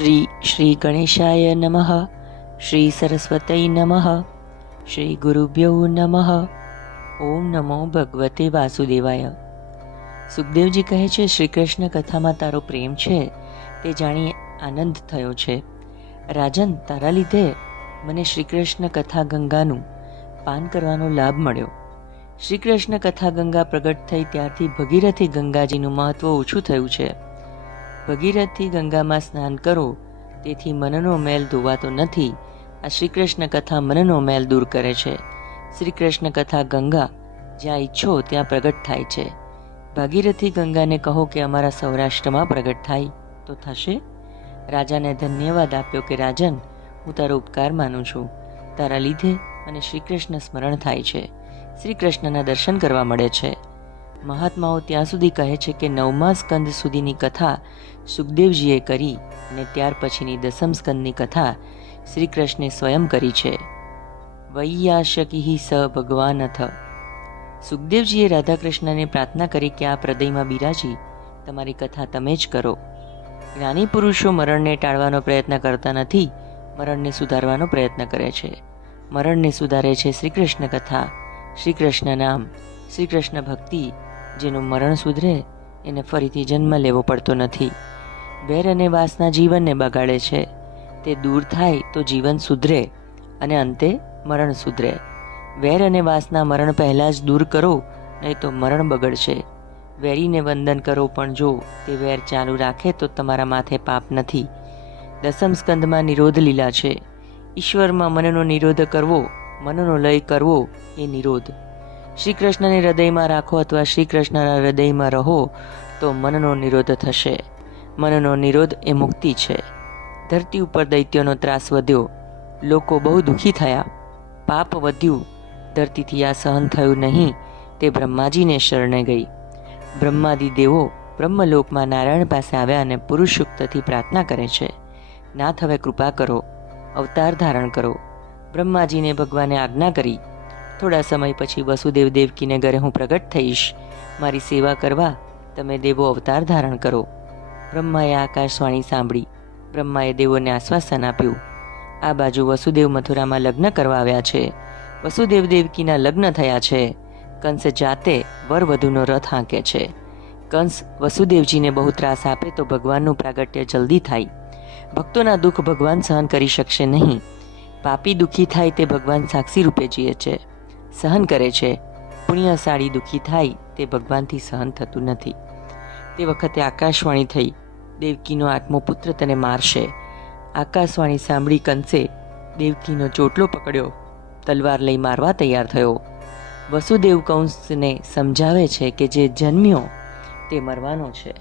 શ્રી શ્રી ગણેશાય નમઃ શ્રી સરસ્વતય નમઃ શ્રી ગુરુભ્યો નમઃ ઓમ નમો ભગવતે વાસુદેવાય સુખદેવજી કહે છે શ્રી કૃષ્ણ કથામાં તારો પ્રેમ છે, તે જાણી આનંદ થયો છે. રાજન, તારા લીધે મને શ્રી કૃષ્ણ કથા ગંગાનું પાન કરવાનો લાભ મળ્યો. શ્રી કૃષ્ણ કથા ગંગા પ્રગટ થઈ ત્યારથી ભગીરથી ગંગાજીનું મહત્વ ઓછું થયું છે. ભગીરથથી ગંગામાં સ્નાન કરો. તેથી મનનો મેલ ધોવાતો નથી. આ શ્રી કૃષ્ણ કથા મનનો મેલ દૂર કરે છે. શ્રી કૃષ્ણ કથા ગંગા. જ્યાં ઈચ્છો ત્યાં પ્રગટ થાય છે. ભાગીરથી ગંગાને કહો કે અમારા સૌરાષ્ટ્રમાં પ્રગટ થાય, તો થશે? રાજાને ધન્યવાદ આપ્યો કે, રાજન, હું તારો ઉપકાર માનું છું. તારા લીધે મને શ્રી કૃષ્ણ સ્મરણ થાય છે. શ્રી કૃષ્ણના દર્શન કરવા મળે છે. મહાત્માઓ ત્યાં સુધી કહે છે કે નવમા સ્કંદ સુધીની કથા સુખદેવજીએ કરી અને ત્યાર પછીની દસમ સ્કંદની કથા શ્રી કૃષ્ણે સ્વયં કરી છે. વૈયાશકી સ ભગવાન અથ સુખદેવજીએ રાધાકૃષ્ણને પ્રાર્થના કરી કે આ પ્રદયમાં બિરાજી, તમારી કથા તમે જ કરો. જ્ઞાની પુરુષો મરણને ટાળવાનો પ્રયત્ન કરતા નથી, મરણને સુધારવાનો પ્રયત્ન કરે છે. મરણને સુધારે છે શ્રી કૃષ્ણ કથા. શ્રી કૃષ્ણ નામ. શ્રી કૃષ્ણ ભક્તિ. જેનું મરણ સુધરે એને ફરીથી જન્મ લેવો પડતો નથી. વેર અને વાસના જીવનને બગાડે છે. તે દૂર થાય તો જીવન સુધરે અને અંતે મરણ સુધરે. વેર અને વાસના મરણ પહેલાં જ દૂર કરો, નહીં તો મરણ બગડશે. વેરીને વંદન કરો, પણ જો તે વેર ચાલુ રાખે તો તમારા માથે પાપ નથી. દસમ સ્કંદમાં નિરોધ લીલા છે. ઈશ્વરમાં મનનો નિરોધ કરવો, મનનો લય કરવો એ નિરોધ. શ્રી કૃષ્ણને હૃદયમાં રાખો અથવા શ્રી કૃષ્ણના હૃદયમાં રહો, તો મનનો નિરોધ થશે. મનનો નિરોધ એ મુક્તિ છે. ધરતી ઉપર દૈત્યોનો ત્રાસ વધ્યો. લોકો બહુ દુઃખી થયા. પાપ વધ્યું. ધરતીથી આ સહન થયું નહીં. તે બ્રહ્માજીને શરણે ગઈ. બ્રહ્માદિ દેવો બ્રહ્મલોકમાં નારાયણ પાસે આવ્યા અને પુરુષ સુક્તથી પ્રાર્થના કરે છે. નાથ, હવે કૃપા કરો. અવતાર ધારણ કરો. બ્રહ્માજીને ભગવાને આજ્ઞા કરી થોડા સમય પછી વસુદેવ દેવકીને ઘરે હું પ્રગટ થઈશ. મારી સેવા કરવા તમે દેવો અવતાર ધારણ કરો. બ્રહ્માએ આકાશવાણી સાંભળી. બ્રહ્માએ દેવોને આશ્વાસન આપ્યું. આ બાજુ વસુદેવ મથુરામાં લગ્ન કરવા આવ્યા છે. વસુદેવ દેવકીના લગ્ન થયા છે. કંસ જાતે વર વધુનો રથ હાંકે છે. કંસ વસુદેવજીને બહુ ત્રાસ આપે તો ભગવાનનું પ્રાગટ્ય જલ્દી થાય. ભક્તોના દુઃખ ભગવાન સહન કરી શકશે નહીં. પાપી દુઃખી થાય તે ભગવાન સાક્ષી રૂપે જીએ છે. સહન કરે છે. પુણ્યશાળી દુઃખી થાય તે ભગવાનથી સહન થતું નથી. તે વખતે આકાશવાણી થઈ. દેવકીનો આત્મો પુત્ર તને મારશે. આકાશવાણી સાંભળી કંસે દેવકીનો ચોટલો પકડ્યો. તલવાર લઈ મારવા તૈયાર થયો. વસુદેવ કંસને સમજાવે છે કે જે જન્મ્યો તે મરવાનો છે.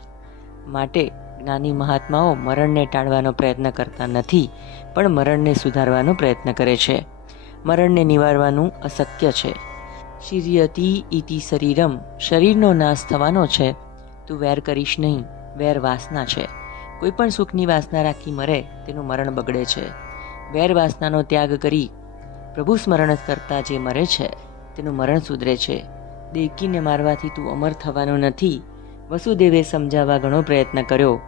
માટે જ્ઞાની મહાત્માઓ મરણને ટાળવાનો પ્રયત્ન કરતા નથી, પણ મરણને સુધારવાનો પ્રયત્ન કરે છે. મરણને નિવારવાનું અશક્ય છે. શિર્યતી ઇતિ શરીરમ. શરીરનો નાશ થવાનો છે. તું વેર કરીશ નહીં. વેર વાસના છે. કોઈ પણ સુખની વાસના રાખી મરે, તેનું મરણ બગડે છે. વેર વાસનાનો ત્યાગ કરી પ્રભુ સ્મરણ કરતા જે મરે છે, તેનું મરણ સુધરે છે. દેવકીને મારવાથી તું અમર થવાનો નથી. વસુદેવે સમજાવવા ઘણો પ્રયત્ન કર્યો.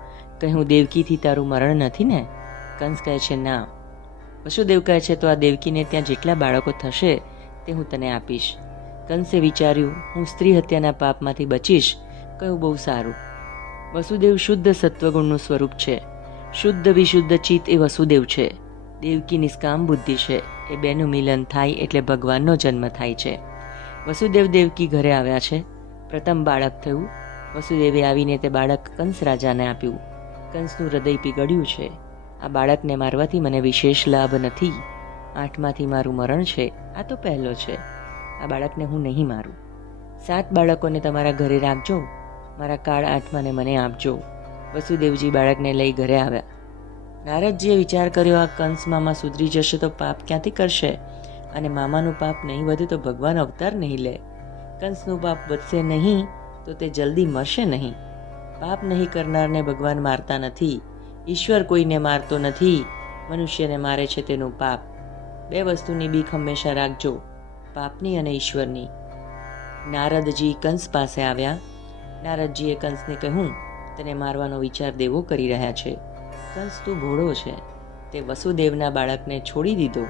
કે હું દેવકીથી તારું મરણ નથી ને? કંસ કહે છે, ના. વસુદેવ કહે છે, તો આ દેવકીને ત્યાં જેટલા બાળકો થશે તે હું તને આપીશ. કંસે વિચાર્યું, હું સ્ત્રી હત્યાના પાપમાંથી બચીશ? કયું બહુ સારું. વસુદેવ શુદ્ધ સત્વગુણનું સ્વરૂપ છે. શુદ્ધ વિશુદ્ધ ચિત્ત એ વસુદેવ છે. દેવકી નિષ્કામ બુદ્ધિ છે. એ બેનું મિલન થાય એટલે ભગવાનનો જન્મ થાય છે. વસુદેવ દેવકી ઘરે આવ્યા છે. પ્રથમ બાળક થયું. વસુદેવે આવીને તે બાળક કંસ રાજાને આપ્યું. કંસનું હૃદય પીગળ્યું છે. આ બાળકને મારવાથી મને વિશેષ લાભ નથી. આઠમાંથી મારું મરણ છે. આ તો પહેલો છે. આ બાળકને હું નહીં મારું. સાત બાળકોને તમારા ઘરે રાખજો. મારા કાળ આઠમાને મને આપજો. વસુદેવજી બાળકને લઈ ઘરે આવ્યા. નારદજીએ વિચાર કર્યો, આ કંસ મામા સુધરી જશે તો પાપ ક્યાંથી કરશે? અને મામાનું પાપ નહીં વધે તો ભગવાન અવતાર નહીં લે. કંસનું પાપ વધશે નહીં તો તે જલ્દી મરશે નહીં. પાપ નહીં કરનારને ભગવાન મારતા નથી. ઈશ્વર કોઈને મારતો નથી, મનુષ્યને મારે છે તેનું પાપ. બે વસ્તુની બીક હંમેશા રાખજો, પાપની અને ઈશ્વરની. નારદજી કંસ પાસે આવ્યા. નારદજીએ કંસને કહ્યું, તને મારવાનો વિચાર દેવો કરી રહ્યા છે. કંસ તું ઘોડો છે. તે વસુદેવના બાળકને છોડી દીધો.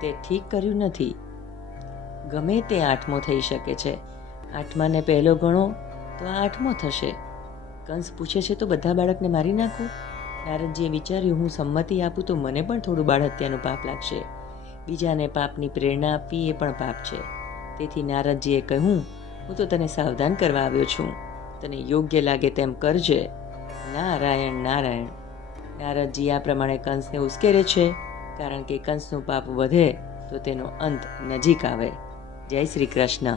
તે ઠીક કર્યું નથી. ગમે તે આઠમો થઈ શકે છે. આઠમાને પહેલો ગણો, તો આ આઠમો થશે. કંસ પૂછે છે, તો બધા બાળકને મારી નાખું? નારદજીએ વિચાર્યું હું સંમતિ આપું તો મને પણ થોડું બાળ હત્યાનું પાપ લાગશે. બીજાને પાપની પ્રેરણા આપવી એ પણ પાપ છે. તેથી નારદજીએ કહ્યું, હું તો તને સાવધાન કરવા આવ્યો છું. તને યોગ્ય લાગે તેમ કરજે. નારાયણ નારાયણ. નારદજી આ પ્રમાણે કંસને ઉશ્કેરે છે, કારણ કે કંસનું પાપ વધે તો તેનો અંત નજીક આવે. જય શ્રી કૃષ્ણ.